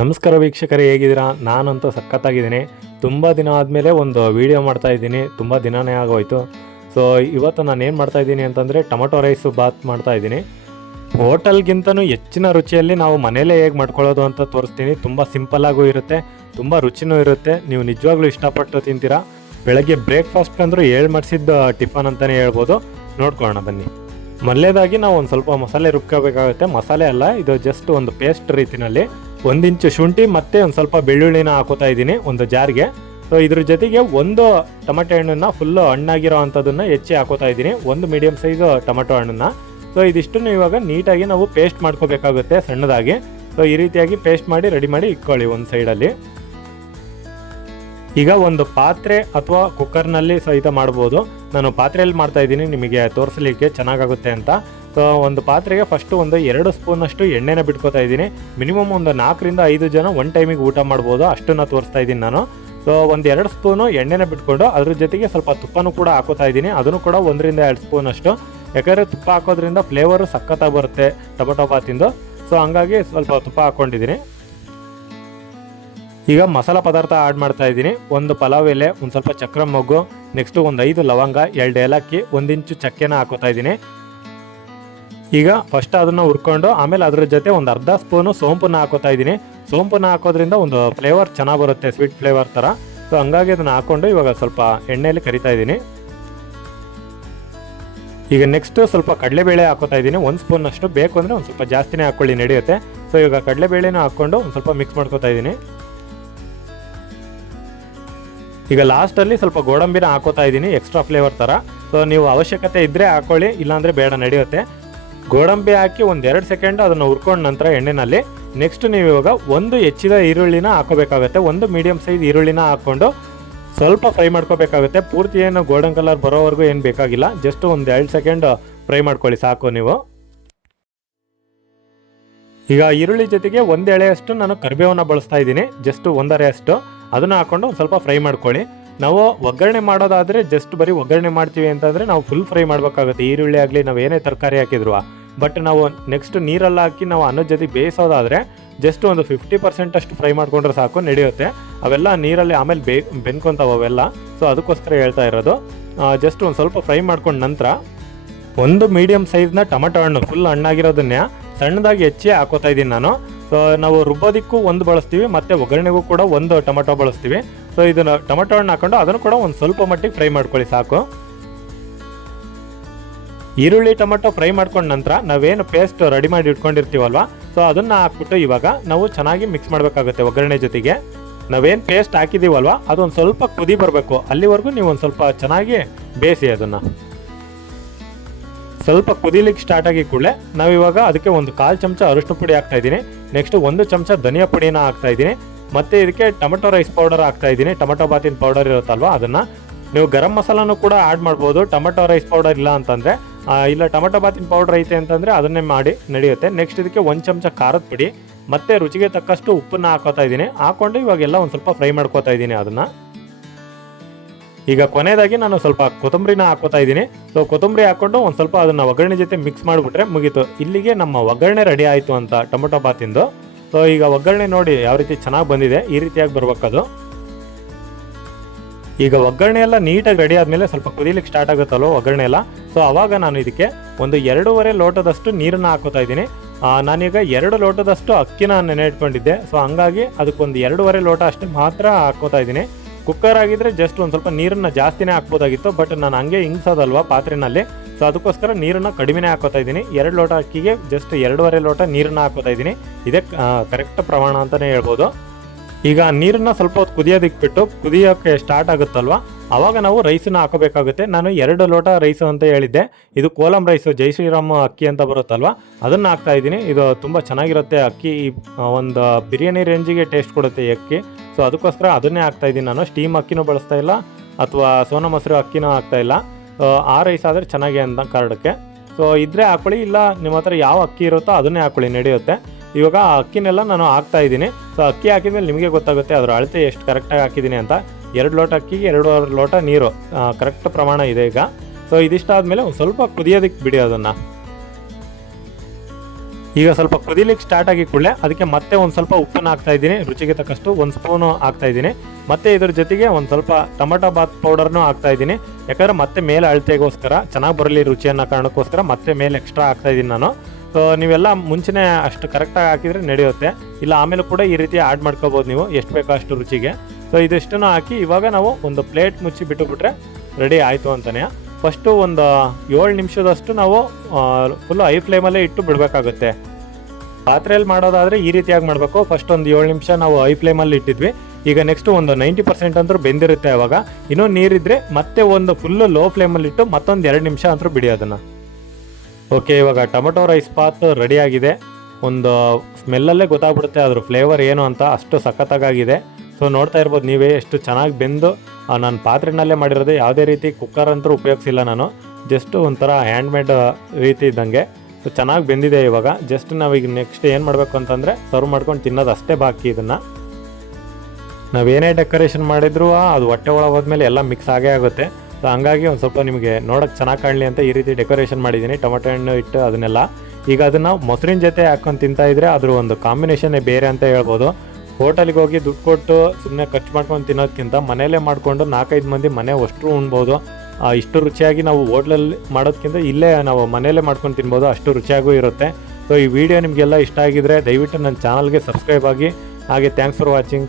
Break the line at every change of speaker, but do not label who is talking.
ನಮಸ್ಕಾರ ವೀಕ್ಷಕರೇ, ಹೇಗಿದ್ದೀರಾ? ನಾನಂತೂ ಸಖತ್ತಾಗಿದ್ದೀನಿ. ತುಂಬ ದಿನ ಆದಮೇಲೆ ಒಂದು ವಿಡಿಯೋ ಮಾಡ್ತಾ ಇದ್ದೀನಿ. ತುಂಬ ದಿನನೇ ಆಗೋಯ್ತು. ಸೊ ಇವತ್ತು ನಾನು ಏನು ಮಾಡ್ತಾ ಇದ್ದೀನಿ ಅಂತಂದರೆ, ಟೊಮೊಟೊ ರೈಸು ಬಾತ್ ಮಾಡ್ತಾ ಇದ್ದೀನಿ. ಹೋಟೆಲ್ಗಿಂತನೂ ಹೆಚ್ಚಿನ ರುಚಿಯಲ್ಲಿ ನಾವು ಮನೇಲೇ ಹೇಗೆ ಮಾಡ್ಕೊಳ್ಳೋದು ಅಂತ ತೋರಿಸ್ತೀನಿ. ತುಂಬ ಸಿಂಪಲ್ಲಾಗೂ ಇರುತ್ತೆ. ತುಂಬ ರುಚಿನೂ ಇರುತ್ತೆ. ನೀವು ನಿಜವಾಗ್ಲೂ ಇಷ್ಟಪಟ್ಟು ತಿಂತೀರಾ? ಬೆಳಗ್ಗೆ ಬ್ರೇಕ್ಫಾಸ್ಟ್ ಅಂದರೂ ಏಳು ಮಾಡಿಸಿದ್ದ ಟಿಫನ್ ಅಂತಲೇ ಹೇಳ್ಬೋದು. ನೋಡ್ಕೊಳ್ಳೋಣ, ಬನ್ನಿ. ಮೊದಲೇದಾಗಿ ನಾವು ಒಂದು ಸ್ವಲ್ಪ ಮಸಾಲೆ ರುಬ್ಕೋಬೇಕಾಗುತ್ತೆ. ಮಸಾಲೆ ಅಲ್ಲ, ಇದು ಜಸ್ಟ್ ಒಂದು ಪೇಸ್ಟ್ ರೀತಿನಲ್ಲಿ. ಒಂದು ಇಂಚು ಶುಂಠಿ ಮತ್ತೆ ಒಂದು ಸ್ವಲ್ಪ ಬೆಳ್ಳುಳ್ಳಿನ ಹಾಕೋತಾ ಇದ್ದೀನಿ ಒಂದು ಜಾರ್ಗೆ. ಸೊ ಇದ್ರ ಜೊತೆಗೆ ಒಂದು ಟೊಮೆಟೊ ಹಣ್ಣನ್ನ ಫುಲ್ಲು ಹಣ್ಣಾಗಿರೋ ಅಂತದನ್ನ ಹೆಚ್ಚಿ ಹಾಕೋತಾ ಇದ್ದೀನಿ, ಒಂದು ಮೀಡಿಯಮ್ ಸೈಜ್ ಟೊಮೆಟೊ ಹಣ್ಣನ್ನ. ಸೊ ಇದಿಷ್ಟನ್ನು ಇವಾಗ ನೀಟಾಗಿ ನಾವು ಪೇಸ್ಟ್ ಮಾಡ್ಕೋಬೇಕಾಗುತ್ತೆ ಸಣ್ಣದಾಗಿ. ಸೊ ಈ ರೀತಿಯಾಗಿ ಪೇಸ್ಟ್ ಮಾಡಿ ರೆಡಿ ಮಾಡಿ ಇಟ್ಕೊಳ್ಳಿ ಒಂದು ಸೈಡಲ್ಲಿ ಈಗ ಒಂದು ಪಾತ್ರೆ ಅಥವಾ ಕುಕ್ಕರ್ನಲ್ಲಿ ಸಹಿತ ಮಾಡ್ಬೋದು. ನಾನು ಪಾತ್ರೆಯಲ್ಲಿ ಮಾಡ್ತಾ ಇದ್ದೀನಿ, ನಿಮಗೆ ತೋರಿಸಲಿಕ್ಕೆ ಚೆನ್ನಾಗಾಗುತ್ತೆ ಅಂತ. ಸೊ ಒಂದು ಪಾತ್ರೆಗೆ ಫಸ್ಟು ಒಂದು ಎರಡು ಸ್ಪೂನಷ್ಟು ಎಣ್ಣೆನ ಬಿಟ್ಕೋತಾ ಇದ್ದೀನಿ. ಮಿನಿಮಮ್ ಒಂದು ನಾಲ್ಕರಿಂದ ಐದು ಜನ ಒನ್ ಟೈಮಿಗೆ ಊಟ ಮಾಡ್ಬೋದು, ಅಷ್ಟನ್ನು ತೋರಿಸ್ತಾ ಇದ್ದೀನಿ ನಾನು. ಸೊ ಒಂದು ಎರಡು ಸ್ಪೂನು ಎಣ್ಣೆನ ಬಿಟ್ಕೊಂಡು ಅದ್ರ ಜೊತೆಗೆ ಸ್ವಲ್ಪ ತುಪ್ಪನೂ ಕೂಡ ಹಾಕೋತಾ ಇದ್ದೀನಿ. ಅದನ್ನು ಕೂಡ ಒಂದರಿಂದ ಎರಡು ಸ್ಪೂನಷ್ಟು. ಯಾಕಂದರೆ ತುಪ್ಪ ಹಾಕೋದ್ರಿಂದ ಫ್ಲೇವರು ಸಖತ್ತಾಗಿ ಬರುತ್ತೆ ಟೊಮೊಟೊ ಬಾತಿಂದು ಸೊ ಹಂಗಾಗಿ ಸ್ವಲ್ಪ ತುಪ್ಪ ಹಾಕ್ಕೊಂಡಿದ್ದೀನಿ ಈಗ ಮಸಾಲ ಪದಾರ್ಥ ಆ್ಯಡ್ ಮಾಡ್ತಾ ಇದ್ದೀನಿ. ಒಂದು ಪಲಾವ್ ಎಲೆ, ಒಂದು ಸ್ವಲ್ಪ ಚಕ್ರ ಮೊಗ್ಗು ನೆಕ್ಸ್ಟು ಒಂದು ಐದು ಲವಂಗ, ಎರಡು ಏಲಕ್ಕಿ, ಒಂದು ಇಂಚು ಚಕ್ಕೆನ ಹಾಕೋತಾ ಇದ್ದೀನಿ. ಈಗ ಫಸ್ಟ್ ಅದನ್ನು ಹುರ್ಕೊಂಡು ಆಮೇಲೆ ಅದ್ರ ಜೊತೆ ಒಂದು ಅರ್ಧ ಸ್ಪೂನು ಸೋಂಪನ್ನು ಹಾಕೋತಾ ಇದ್ದೀನಿ. ಸೋಂಪನ್ನು ಹಾಕೋದ್ರಿಂದ ಒಂದು ಫ್ಲೇವರ್ ಚೆನ್ನಾಗಿ ಬರುತ್ತೆ ಸ್ವೀಟ್ ಫ್ಲೇವರ್ ಥರ ಸೊ ಹಂಗಾಗಿ ಅದನ್ನು ಹಾಕ್ಕೊಂಡು ಇವಾಗ ಸ್ವಲ್ಪ ಎಣ್ಣೆಯಲ್ಲಿ ಕರಿತಾ ಇದ್ದೀನಿ. ಈಗ ನೆಕ್ಸ್ಟ್ ಸ್ವಲ್ಪ ಕಡಲೆಬೇಳೆ ಹಾಕೋತಾ ಇದ್ದೀನಿ. ಒಂದು ಸ್ಪೂನ್ ಅಷ್ಟು. ಬೇಕು ಅಂದರೆ ಒಂದು ಸ್ವಲ್ಪ ಜಾಸ್ತಿನೇ ಹಾಕ್ಕೊಳ್ಳಿ ನಡೆಯುತ್ತೆ. ಸೊ ಇವಾಗ ಕಡಲೆಬೇಳೆನೂ ಹಾಕ್ಕೊಂಡು ಒಂದು ಸ್ವಲ್ಪ ಮಿಕ್ಸ್ ಮಾಡ್ಕೋತಾ ಇದ್ದೀನಿ. ಈಗ ಲಾಸ್ಟಲ್ಲಿ ಸ್ವಲ್ಪ ಗೋಡಂಬಿನ ಹಾಕೋತಾ ಇದ್ದೀನಿ ಎಕ್ಸ್ಟ್ರಾ ಫ್ಲೇವರ್ ಥರ ಸೊ ನೀವು ಅವಶ್ಯಕತೆ ಇದ್ದರೆ ಹಾಕೊಳ್ಳಿ, ಇಲ್ಲಾಂದರೆ ಬೇಡ, ನಡೆಯುತ್ತೆ. ಗೋಡಂಬಿ ಹಾಕಿ ಒಂದು ಎರಡು ಸೆಕೆಂಡ್ ಅದನ್ನು ಹುರ್ಕೊಂಡ ನಂತರ ಎಣ್ಣೆನಲ್ಲಿ. ನೆಕ್ಸ್ಟ್ ನೀವು ಇವಾಗ ಒಂದು ಹೆಚ್ಚಿದ ಈರುಳ್ಳಿನ ಹಾಕೋಬೇಕಾಗುತ್ತೆ, ಒಂದು ಮೀಡಿಯಮ್ ಸೈಜ್ ಈರುಳ್ಳಿನ ಹಾಕ್ಕೊಂಡು ಸ್ವಲ್ಪ ಫ್ರೈ ಮಾಡ್ಕೋಬೇಕಾಗುತ್ತೆ. ಪೂರ್ತಿ ಏನು ಗೋಲ್ಡನ್ ಕಲರ್ ಬರೋವರೆಗೂ ಏನು ಬೇಕಾಗಿಲ್ಲ ಜಸ್ಟ್ ಒಂದು ಎರಡು ಸೆಕೆಂಡ್ ಫ್ರೈ ಮಾಡ್ಕೊಳ್ಳಿ, ಸಾಕು ನೀವು. ಈಗ ಈರುಳ್ಳಿ ಜೊತೆಗೆ ಒಂದು ಎಳೆಯಷ್ಟು ನಾನು ಕರಿಬೇವನ್ನ ಬಳಸ್ತಾ ಇದ್ದೀನಿ ಜಸ್ಟ್ ಒಂದರೆ ಅಷ್ಟು ಅದನ್ನು ಹಾಕೊಂಡು ಒಂದು ಸ್ವಲ್ಪ ಫ್ರೈ ಮಾಡ್ಕೊಳ್ಳಿ. ನಾವು ಒಗ್ಗರಣೆ ಮಾಡೋದಾದರೆ ಜಸ್ಟ್ ಬರೀ ಒಗ್ಗರಣೆ ಮಾಡ್ತೀವಿ ಅಂತಂದರೆ ನಾವು ಫುಲ್ ಫ್ರೈ ಮಾಡಬೇಕಾಗುತ್ತೆ. ಈರುಳ್ಳಿ ಆಗಲಿ ನಾವು ಏನೇ ತರಕಾರಿ ಹಾಕಿದ್ರು. ಬಟ್ ನಾವು ನೆಕ್ಸ್ಟ್ ನೀರಲ್ಲಿ ಹಾಕಿ ನಾವು ಅನ್ನದ ಜೊತೆ ಬೇಯಿಸೋದಾದರೆ ಜಸ್ಟ್ ಒಂದು ಫಿಫ್ಟಿ ಪರ್ಸೆಂಟ್ ಅಷ್ಟು ಫ್ರೈ ಮಾಡ್ಕೊಂಡ್ರೆ ಸಾಕು, ನಡೆಯುತ್ತೆ. ಅವೆಲ್ಲ ನೀರಲ್ಲಿ ಆಮೇಲೆ ಬೇ ಬೆನ್ಕೊತಾವೆ ಅವೆಲ್ಲ. ಸೊ ಅದಕ್ಕೋಸ್ಕರ ಹೇಳ್ತಾ ಇರೋದು ಜಸ್ಟ್ ಒಂದು ಸ್ವಲ್ಪ ಫ್ರೈ ಮಾಡ್ಕೊಂಡ ನಂತರ ಒಂದು ಮೀಡಿಯಂ ಸೈಜ್ನ ಟೊಮೆಟೊ ಹಣ್ಣು ಫುಲ್ ಹಣ್ಣಾಗಿರೋದನ್ನೇ ಸಣ್ಣದಾಗಿ ಹೆಚ್ಚಿ ಹಾಕೋತಾ ಇದ್ದೀನಿ ನಾನು. ಸೊ ನಾವು ರುಬ್ಬೋದಿಕ್ಕೂ ಒಂದು ಬಳಸ್ತೀವಿ, ಮತ್ತು ಒಗ್ಗರಣೆಗೂ ಕೂಡ ಒಂದು ಟೊಮೆಟೊ ಬಳಸ್ತೀವಿ. ಸೊ ಇದನ್ನು ಟೊಮೆಟೊ ಹಣ್ಣು ಹಾಕೊಂಡು ಅದನ್ನು ಕೂಡ ಒಂದು ಸ್ವಲ್ಪ ಮಟ್ಟಿಗೆ ಫ್ರೈ ಮಾಡ್ಕೊಳ್ಳಿ ಸಾಕು. ಈರುಳ್ಳಿ, ಟೊಮೆಟೊ ಫ್ರೈ ಮಾಡ್ಕೊಂಡ ನಂತರ ನಾವೇನು ಪೇಸ್ಟ್ ರೆಡಿ ಮಾಡಿ ಇಟ್ಕೊಂಡಿರ್ತೀವಲ್ವಾ? ಸೊ ಅದನ್ನು ಹಾಕ್ಬಿಟ್ಟು ಇವಾಗ ನಾವು ಚೆನ್ನಾಗಿ ಮಿಕ್ಸ್ ಮಾಡಬೇಕಾಗುತ್ತೆ ಒಗ್ಗರಣೆ ಜೊತೆಗೆ. ನಾವೇನು ಪೇಸ್ಟ್ ಹಾಕಿದ್ದೀವಲ್ವಾ ಅದೊಂದು ಸ್ವಲ್ಪ ಕುದಿ ಬರಬೇಕು. ಅಲ್ಲಿವರೆಗೂ ನೀವು ಒಂದು ಸ್ವಲ್ಪ ಚೆನ್ನಾಗಿ ಬೇಯಿಸಿ ಅದನ್ನು. ಸ್ವಲ್ಪ ಕುದಿಲಿಕ್ಕೆ ಸ್ಟಾರ್ಟ್ ಆಗಿ ಕೂಡಲೇ ನಾವಿವಾಗ ಅದಕ್ಕೆ ಒಂದು ಕಾಲು ಚಮಚ ಅರಿಶಿನ ಪುಡಿ ಹಾಕ್ತಾ ಇದ್ದೀನಿ. ನೆಕ್ಸ್ಟ್ ಒಂದು ಚಮಚ ಧನಿಯಾ ಪುಡಿನ ಹಾಕ್ತಾ ಇದ್ದೀನಿ. ಮತ್ತೆ ಇದಕ್ಕೆ ಟೊಮೆಟೊ ರೈಸ್ ಪೌಡರ್ ಹಾಕ್ತಾ ಇದ್ದೀನಿ. ಟೊಮೆಟೊ ಬಾತಿನ ಪೌಡರ್ ಇರುತ್ತಲ್ವ? ಅದನ್ನ ನೀವು ಗರಂ ಮಸಾಲಾನು ಕೂಡ ಆಡ್ ಮಾಡ್ಬೋದು. ಟೊಮೆಟೊ ರೈಸ್ ಪೌಡರ್ ಇಲ್ಲ ಅಂತಂದ್ರೆ ಇಲ್ಲ ಟೊಮೆಟೊ ಬಾತಿನ ಪೌಡರ್ ಐತೆ ಅಂತಂದ್ರೆ ಅದನ್ನೇ ಮಾಡಿ ನಡೆಯುತ್ತೆ. ನೆಕ್ಸ್ಟ್ ಇದಕ್ಕೆ ಒಂದು ಚಮಚ ಖಾರದ ಪುಡಿ. ಮತ್ತೆ ರುಚಿಗೆ ತಕ್ಕಷ್ಟು ಉಪ್ಪನ್ನ ಹಾಕೋತಾ ಇದ್ದೀನಿ. ಹಾಕೊಂಡು ಇವಾಗೆಲ್ಲ ಒಂದು ಸ್ವಲ್ಪ ಫ್ರೈ ಮಾಡ್ಕೋತಾ ಇದ್ದೀನಿ ಅದನ್ನ. ಈಗ ಕೊನೆಯದಾಗಿ ನಾನು ಸ್ವಲ್ಪ ಕೊತ್ತಂಬರಿನ ಹಾಕೋತಾ ಇದ್ದೀನಿ. ಸೊ ಕೊತ್ತಂಬರಿ ಹಾಕೊಂಡು ಒಂದು ಸ್ವಲ್ಪ ಅದನ್ನು ಒಗ್ಗರಣೆ ಜೊತೆ ಮಿಕ್ಸ್ ಮಾಡಿಬಿಟ್ರೆ ಮುಗೀತು. ಇಲ್ಲಿಗೆ ನಮ್ಮ ಒಗ್ಗರಣೆ ರೆಡಿ ಆಯಿತು ಅಂತ ಟೊಮೊಟೊ ಬಾತಿಂದು ಸೊ ಈಗ ಒಗ್ಗರಣೆ ನೋಡಿ ಯಾವ ರೀತಿ ಚೆನ್ನಾಗಿ ಬಂದಿದೆ, ಈ ರೀತಿಯಾಗಿ ಬರ್ಬೇಕದು. ಈಗ ಒಗ್ಗರಣೆ ಎಲ್ಲ ನೀಟಾಗಿ ರೆಡಿ ಆದಮೇಲೆ ಸ್ವಲ್ಪ ಕುದಿಲಿಕ್ಕೆ ಸ್ಟಾರ್ಟ್ ಆಗುತ್ತಲ್ಲೋ ಒಗ್ಗರಣೆ ಎಲ್ಲ. ಸೊ ಆವಾಗ ನಾನು ಇದಕ್ಕೆ ಒಂದು ಎರಡೂವರೆ ಲೋಟದಷ್ಟು ನೀರನ್ನು ಹಾಕೋತಾ ಇದ್ದೀನಿ. ನಾನೀಗ ಎರಡು ಲೋಟದಷ್ಟು ಅಕ್ಕಿನ ನೆನೆ ಇಟ್ಕೊಂಡಿದ್ದೆ ಸೊ ಹಂಗಾಗಿ ಅದಕ್ಕೊಂದು ಎರಡೂವರೆ ಲೋಟ ಅಷ್ಟು ಮಾತ್ರ ಹಾಕೋತಾ ಇದ್ದೀನಿ. ಕುಕ್ಕರ್ ಆಗಿದ್ರೆ ಜಸ್ಟ್ ಒಂದು ಸ್ವಲ್ಪ ನೀರನ್ನ ಜಾಸ್ತಿನೇ ಹಾಕ್ಬೋದಾಗಿತ್ತು ಬಟ್ ನಾನು ಹಂಗೆ ಹಿಂಗ್ಸೋದಲ್ವಾ ಪಾತ್ರೆನಲ್ಲಿ. ಸೊ ಅದಕ್ಕೋಸ್ಕರ ನೀರನ್ನ ಕಡಿಮೆನೇ ಹಾಕೋತಾ ಇದ್ದೀನಿ. ಎರಡು ಲೋಟ ಅಕ್ಕಿಗೆ ಜಸ್ಟ್ ಎರಡೂವರೆ ಲೋಟ ನೀರನ್ನ ಹಾಕೋತಾ ಇದ್ದೀನಿ. ಇದೇ ಕರೆಕ್ಟ್ ಪ್ರಮಾಣ ಅಂತಲೇ ಹೇಳ್ಬೋದು. ಈಗ ನೀರನ್ನ ಸ್ವಲ್ಪ ಹೊತ್ತು ಕುದಿಯೋದಕ್ಕೆ ಬಿಟ್ಟು ಕುದಿಯೋಕ್ಕೆ ಸ್ಟಾರ್ಟ್ ಆಗುತ್ತಲ್ವಾ? ಅವಾಗ ನಾವು ರೈಸನ್ನ ಹಾಕೋಬೇಕಾಗುತ್ತೆ. ನಾನು ಎರಡು ಲೋಟ ರೈಸು ಅಂತ ಹೇಳಿದ್ದೆ. ಇದು ಕೋಲಂ ರೈಸು, ಜೈ ಶ್ರೀರಾಮ್ ಅಕ್ಕಿ ಅಂತ ಬರುತ್ತಲ್ವಾ? ಅದನ್ನು ಹಾಕ್ತಾ ಇದ್ದೀನಿ. ಇದು ತುಂಬ ಚೆನ್ನಾಗಿರುತ್ತೆ ಅಕ್ಕಿ. ಒಂದು ಬಿರಿಯಾನಿ ರೇಂಜಿಗೆ ಟೇಸ್ಟ್ ಕೊಡುತ್ತೆ ಈ ಅಕ್ಕಿ. ಸೊ ಅದಕ್ಕೋಸ್ಕರ ಅದನ್ನೇ ಹಾಕ್ತಾ ಇದ್ದೀನಿ ನಾನು. ಸ್ಟೀಮ್ ಅಕ್ಕಿನೂ ಬಳಸ್ತಾ ಇಲ್ಲ, ಅಥವಾ ಸೋನಾ ಮೊಸರು ಅಕ್ಕಿನೂ ಹಾಕ್ತಾ ಇಲ್ಲ. ಆ ರೈಸ್ ಆದರೆ ಚೆನ್ನಾಗಿ ಅಂತ ಕಾರಣಕ್ಕೆ. ಸೊ ಇದ್ರೆ ಹಾಕೊಳ್ಳಿ, ಇಲ್ಲ ನಿಮ್ಮ ಹತ್ರ ಯಾವ ಅಕ್ಕಿ ಇರುತ್ತೋ ಅದನ್ನೇ ಹಾಕೊಳ್ಳಿ, ನಡೆಯುತ್ತೆ. ಇವಾಗ ಆ ಅಕ್ಕಿನೆಲ್ಲ ನಾನು ಹಾಕ್ತಾ ಇದ್ದೀನಿ. ಸೊ ಅಕ್ಕಿ ಹಾಕಿದ್ಮೇಲೆ ನಿಮಗೆ ಗೊತ್ತಾಗುತ್ತೆ ಅದರ ಅಳತೆ ಎಷ್ಟು ಕರೆಕ್ಟಾಗಿ ಹಾಕಿದ್ದೀನಿ ಅಂತ. ಎರಡು ಲೋಟ ಅಕ್ಕಿಗೆ ಎರಡೂವರೆ ಲೋಟ ನೀರು. ಕರೆಕ್ಟ್ ಪ್ರಮಾಣ ಇದೆ ಈಗ. ಸೊ ಇದಿಷ್ಟಾದಮೇಲೆ ಒಂದು ಸ್ವಲ್ಪ ಕುದಿಯೋದಕ್ಕೆ ಬಿಡಿ ಅದನ್ನು. ಈಗ ಸ್ವಲ್ಪ ಕುದಿಲಿಕ್ಕೆ ಸ್ಟಾರ್ಟ್ ಆಗಿ ಕೂಡಲೇ ಅದಕ್ಕೆ ಮತ್ತೆ ಒಂದು ಸ್ವಲ್ಪ ಉಪ್ಪನ್ನು ಹಾಕ್ತಾ ಇದ್ದೀನಿ. ರುಚಿಗೆ ತಕ್ಕಷ್ಟು ಒಂದು ಸ್ಪೂನು ಹಾಕ್ತಾ ಇದ್ದೀನಿ. ಮತ್ತೆ ಇದ್ರ ಜೊತೆಗೆ ಒಂದು ಸ್ವಲ್ಪ ಟೊಮೆಟೊ ಬಾತ್ ಪೌಡರ್ನು ಹಾಕ್ತಾ ಇದ್ದೀನಿ. ಯಾಕಂದ್ರೆ ಮತ್ತೆ ಮೇಲೆ ಅಳತೆಗೋಸ್ಕರ ಚೆನ್ನಾಗಿ ಬರಲಿ ರುಚಿ ಕಾರಣಕ್ಕೋಸ್ಕರ ಮತ್ತೆ ಮೇಲೆ ಎಕ್ಸ್ಟ್ರಾ ಹಾಕ್ತಾ ಇದ್ದೀನಿ ನಾನು. ಸೊ ನೀವೆಲ್ಲ ಮುಂಚೆನೇ ಅಷ್ಟು ಕರೆಕ್ಟಾಗಿ ಹಾಕಿದರೆ ನಡೆಯುತ್ತೆ. ಇಲ್ಲ, ಆಮೇಲೆ ಕೂಡ ಈ ರೀತಿ ಆ್ಯಡ್ ಮಾಡ್ಕೋಬೋದು ನೀವು. ಎಷ್ಟು ಬೇಕೋ ಅಷ್ಟು ರುಚಿಗೆ. ಸೊ ಇದಿಷ್ಟನ್ನು ಹಾಕಿ ಇವಾಗ ನಾವು ಒಂದು ಪ್ಲೇಟ್ ಮುಚ್ಚಿ ಬಿಟ್ಟುಬಿಟ್ರೆ ರೆಡಿ ಆಯಿತು ಅಂತಲೇ ಫಸ್ಟು ಒಂದು ಏಳು ನಿಮಿಷದಷ್ಟು ನಾವು ಫುಲ್ಲು ಐ ಫ್ಲೇಮಲ್ಲೇ ಇಟ್ಟು ಬಿಡಬೇಕಾಗುತ್ತೆ. ಪಾತ್ರೆಯಲ್ಲಿ ಮಾಡೋದಾದರೆ ಈ ರೀತಿಯಾಗಿ ಮಾಡಬೇಕು. ಫಸ್ಟ್ ಒಂದು ಏಳು ನಿಮಿಷ ನಾವು ಐ ಫ್ಲೇಮಲ್ಲಿ ಇಟ್ಟಿದ್ವಿ. ಈಗ ನೆಕ್ಸ್ಟ್ ಒಂದು ನೈಂಟಿ ಪರ್ಸೆಂಟ್ ಅಂತೂ ಬೆಂದಿರುತ್ತೆ ಅವಾಗ. ಇನ್ನೂ ನೀರಿದ್ರೆ ಮತ್ತೆ ಒಂದು ಫುಲ್ಲು ಲೋ ಫ್ಲೇಮಲ್ಲಿ ಇಟ್ಟು ಮತ್ತೊಂದು ಎರಡು ನಿಮಿಷ ಅಂತೂ ಬಿಡಿ ಅದನ್ನು. ಓಕೆ ಇವಾಗ ಟೊಮೆಟೊ ರೈಸ್ ಪಾತ್ ರೆಡಿಯಾಗಿದೆ ಒಂದು ಸ್ಮೆಲ್ಲಲ್ಲೇ ಗೊತ್ತಾಗ್ಬಿಡುತ್ತೆ ಅದ್ರ ಫ್ಲೇವರ್ ಏನು ಅಂತ. ಅಷ್ಟು ಸಖತ್ತಾಗಿದೆ ಸೊ ನೋಡ್ತಾ ಇರ್ಬೋದು, ನೀವೇ ಎಷ್ಟು ಚೆನ್ನಾಗಿ ಬೆಂದು ನಾನು ಪಾತ್ರೆನಲ್ಲೇ ಮಾಡಿರೋದು ಯಾವುದೇ ರೀತಿ ಕುಕ್ಕರ್ ಅಂತೂ ಉಪಯೋಗಿಸಿಲ್ಲ ನಾನು. ಜಸ್ಟ್ ಒಂಥರ ಹ್ಯಾಂಡ್ಮೇಡ್ ರೀತಿ ಇದ್ದಂಗೆ. ಸೊ ಚೆನ್ನಾಗಿ ಬೆಂದಿದೆ ಇವಾಗ. ಜಸ್ಟ್ ನಾವೀಗ ನೆಕ್ಸ್ಟ್ ಏನು ಮಾಡಬೇಕು ಅಂತಂದರೆ ಸರ್ವ್ ಮಾಡ್ಕೊಂಡು ತಿನ್ನೋದು ಅಷ್ಟೇ ಬಾಕಿ ಇದನ್ನು. ನಾವೇನೇ ಡೆಕೋರೇಷನ್ ಮಾಡಿದ್ರು ಅದು ಹೊಟ್ಟೆ ಒಳಗೆ ಹೋದ್ಮೇಲೆ ಎಲ್ಲ ಮಿಕ್ಸ್ ಆಗೇ ಆಗುತ್ತೆ. ಸೊ ಹಂಗಾಗಿ ಒಂದು ಸ್ವಲ್ಪ ನಿಮಗೆ ನೋಡೋಕ್ಕೆ ಚೆನ್ನಾಗಿ ಕಾಣಲಿ ಅಂತ ಈ ರೀತಿ ಡೆಕೋರೇಷನ್ ಮಾಡಿದ್ದೀನಿ. ಟೊಮೆಟೊ ಹಣ್ಣು ಇಟ್ಟು ಅದನ್ನೆಲ್ಲ. ಈಗ ಅದನ್ನು ಮೊಸರಿನ ಜೊತೆ ಹಾಕೊಂಡು ತಿಂತಾ ಇದ್ರೆ ಅದ್ರ ಒಂದು ಕಾಂಬಿನೇಷನ್ನೇ ಬೇರೆ ಅಂತ ಹೇಳ್ಬೋದು. ಹೋಟೆಲ್ಗೆ ಹೋಗಿ ದುಡ್ಡು ಕೊಟ್ಟು ಸುಮ್ಮನೆ ಖರ್ಚು ಮಾಡ್ಕೊಂಡು ತಿನ್ನೋದಕ್ಕಿಂತ ಮನೆಯಲ್ಲೇ ಮಾಡಿಕೊಂಡು ನಾಲ್ಕೈದು ಮಂದಿ ಮನೆ ಅಷ್ಟು ಉಣ್ಬೋದು. ಇಷ್ಟು ರುಚಿಯಾಗಿ ನಾವು ಹೋಟ್ಲಲ್ಲಿ ಮಾಡೋದಕ್ಕಿಂತ ಇಲ್ಲೇ ನಾವು ಮನೆಯಲ್ಲೇ ಮಾಡ್ಕೊಂಡು ತಿನ್ಬೋದು, ಅಷ್ಟು ರುಚಿಯಾಗೂ ಇರುತ್ತೆ. ಸೊ ಈ ವಿಡಿಯೋ ನಿಮಗೆಲ್ಲ ಇಷ್ಟ ಆಗಿದ್ರೆ ದಯವಿಟ್ಟು ನನ್ನ ಚಾನಲ್ಗೆ ಸಬ್ಸ್ಕ್ರೈಬ್ ಆಗಿ. ಹಾಗೆ ಥ್ಯಾಂಕ್ಸ್ ಫಾರ್ ವಾಚಿಂಗ್